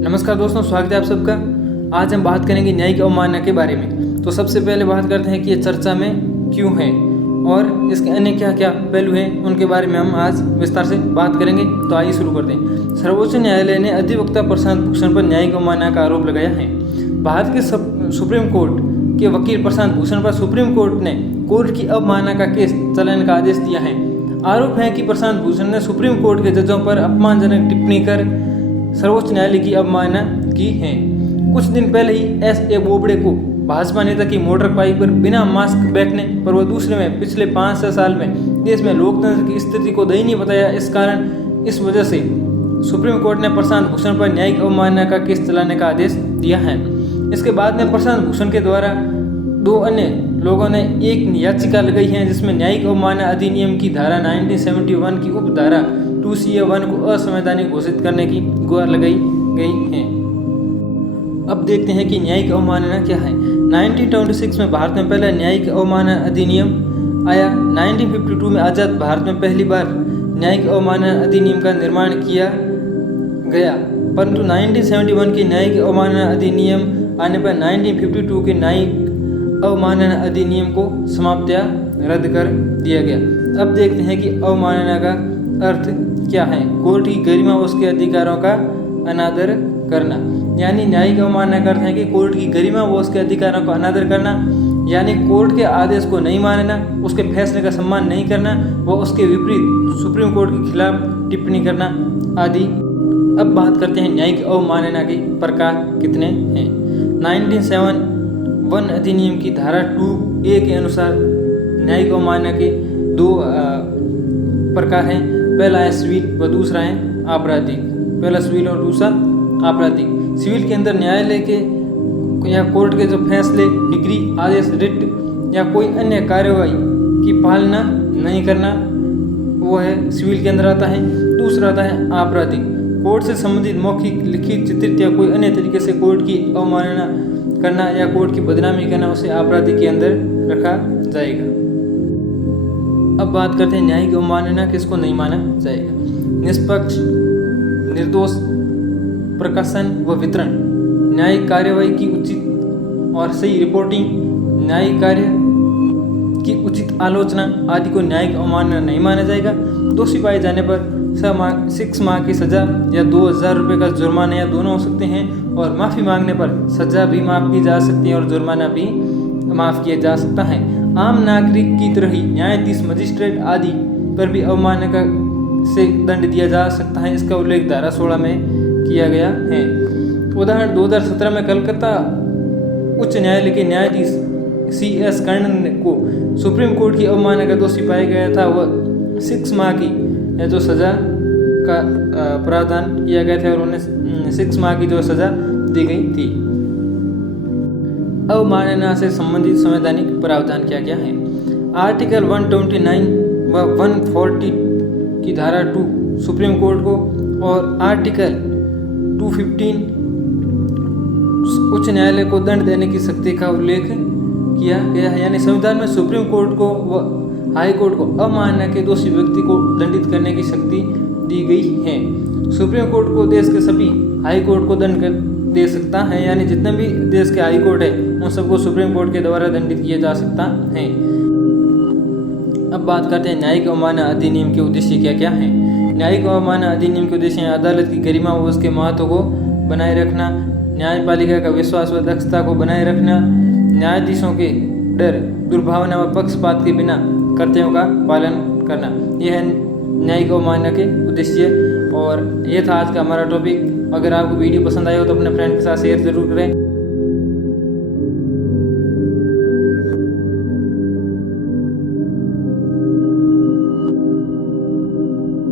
नमस्कार दोस्तों, स्वागत है आप सबका। आज हम बात करेंगे न्यायिक अवमानना के बारे में। तो सबसे पहले बात करते हैं कि ये चर्चा में क्यों है और इसके अन्य क्या क्या पहलू हैं, उनके बारे में हम आज विस्तार से बात करेंगे। तो आइए शुरू करते हैं। सर्वोच्च न्यायालय ने अधिवक्ता प्रशांत भूषण पर न्यायिक अवमानना का आरोप लगाया है। भारत के सुप्रीम कोर्ट के वकील प्रशांत भूषण पर सुप्रीम कोर्ट ने कोर्ट की अवमानना का केस चलाने का आदेश दिया है। आरोप है कि प्रशांत भूषण ने सुप्रीम कोर्ट के जजों पर अपमानजनक टिप्पणी कर सर्वोच्च न्यायालय की अवमानना की है। कुछ दिन पहले ही S.A. बोबड़े को भाजपा नेता की मोटर बाइक पर बिना मास्क बैठने पर वह दूसरे में पिछले 5-6 साल में देश में लोकतंत्र की स्थिति को दयनीय बताया। इस वजह से सुप्रीम कोर्ट ने प्रशांत भूषण पर न्यायिक अवमानना का केस चलाने का आदेश दिया है। इसके बाद में प्रशांत भूषण के द्वारा 2 अन्य लोगों ने एक याचिका लगाई है, जिसमें न्यायिक अवमानना अधिनियम की धारा 1971 की उपधारा 2C1 को असंवैधानिक घोषित करने की गुहार लगाई गई है। अब देखते हैं कि न्यायिक अवमानना क्या है। 1926 में भारत में पहला न्यायिक अवमानना अधिनियम आया। 1952 में आज़ाद भारत में पहली बार न्यायिक अवमानना अधिनियम का निर्माण किया गया, परंतु 1971 के न्यायिक अवमानना अधिनियम आने पर 1952 के न्यायिक अवमानना अधिनियम को समाप्त या रद्द कर दिया गया। अब देखते हैं कि अवमानना का अर्थ क्या है। कोर्ट की गरिमा व उसके अधिकारों का अनादर करना, यानी न्यायिक अवमानना का अर्थ है कि कोर्ट की गरिमा व उसके अधिकारों का अनादर करना, यानी कोर्ट के आदेश को नहीं मानना, उसके फैसले का सम्मान नहीं करना व उसके विपरीत सुप्रीम कोर्ट के खिलाफ टिप्पणी करना आदि। अब बात करते हैं न्यायिक अवमानना के प्रकार कितने हैं। 1971 अधिनियम की धारा 2A के अनुसार न्यायिक अवमानना के 2 प्रकार हैं। पहला है सिविल व दूसरा है आपराधिक। पहला सिविल और दूसरा आपराधिक। सिविल के अंदर न्यायालय के या कोर्ट के जो फैसले, डिग्री, आदेश, रिट या कोई अन्य कार्यवाही की पालना नहीं करना, वो है सिविल के अंदर आता है। दूसरा आता है आपराधिक। कोर्ट से संबंधित मौखिक, लिखित, चित्रित या कोई अन्य तरीके से कोर्ट की अवमानना करना या कोर्ट की बदनामी करना, उसे आपराधिक के अंदर रखा जाएगा। अब बात करते हैं न्यायिक अवमानना किसको नहीं माना जाएगा। निष्पक्ष, निर्दोष प्रकाशन व वितरण, न्यायिक कार्यवाही की उचित और सही रिपोर्टिंग, न्यायिक कार्य की उचित आलोचना आदि को न्यायिक अवमानना नहीं माना जाएगा। दोषी पाए जाने पर 6 माह की सजा या 2000 रुपये का जुर्माना या दोनों हो सकते हैं, और माफ़ी मांगने पर सजा भी माफ़ की जा सकती है और जुर्माना भी माफ़ किया जा सकता है। आम नागरिक की तरह ही न्यायाधीश, मजिस्ट्रेट आदि पर भी अवमानना से दंड दिया जा सकता है। इसका उल्लेख धारा 16 में किया गया है। उदाहरण 2017 में कलकत्ता उच्च न्यायालय के न्यायाधीश C.S. कर्णन को सुप्रीम कोर्ट की अवमानना का दोषी पाया गया था। वह 6 माह की जो सजा का प्रावधान किया गया था और उन्हें 6 माह की जो सजा दी गई थी। अवमानना से संबंधित संवैधानिक प्रावधान क्या क्या है। आर्टिकल 129 व 140 की धारा 2 सुप्रीम कोर्ट को, और आर्टिकल 215 उच्च न्यायालय को दंड देने की शक्ति का उल्लेख किया गया है। यानी संविधान में सुप्रीम कोर्ट को व हाई कोर्ट को अवमानना के दोषी व्यक्ति को दंडित करने की शक्ति दी गई है। सुप्रीम कोर्ट को देश के सभी हाई कोर्ट को दंड दे सकता है, यानी जितने भी देश के हाई कोर्ट है उन सबको सुप्रीम कोर्ट के द्वारा दंडित किया जा सकता है। अब बात करते हैं न्यायिक अवमानना अधिनियम के उद्देश्य क्या क्या हैं। न्यायिक अवमानना अधिनियम के उद्देश्य हैं अदालत की गरिमा व उसके महत्व को बनाए रखना, न्यायपालिका का विश्वास व दक्षता को बनाए रखना, न्यायाधीशों के डर, दुर्भावना व पक्षपात के बिना कर्तव्यों का पालन करना। यह है न्यायिक अवमानना के उद्देश्य। और ये था आज का हमारा टॉपिक। अगर आपको वीडियो पसंद आया हो तो अपने फ्रेंड के साथ शेयर जरूर करें।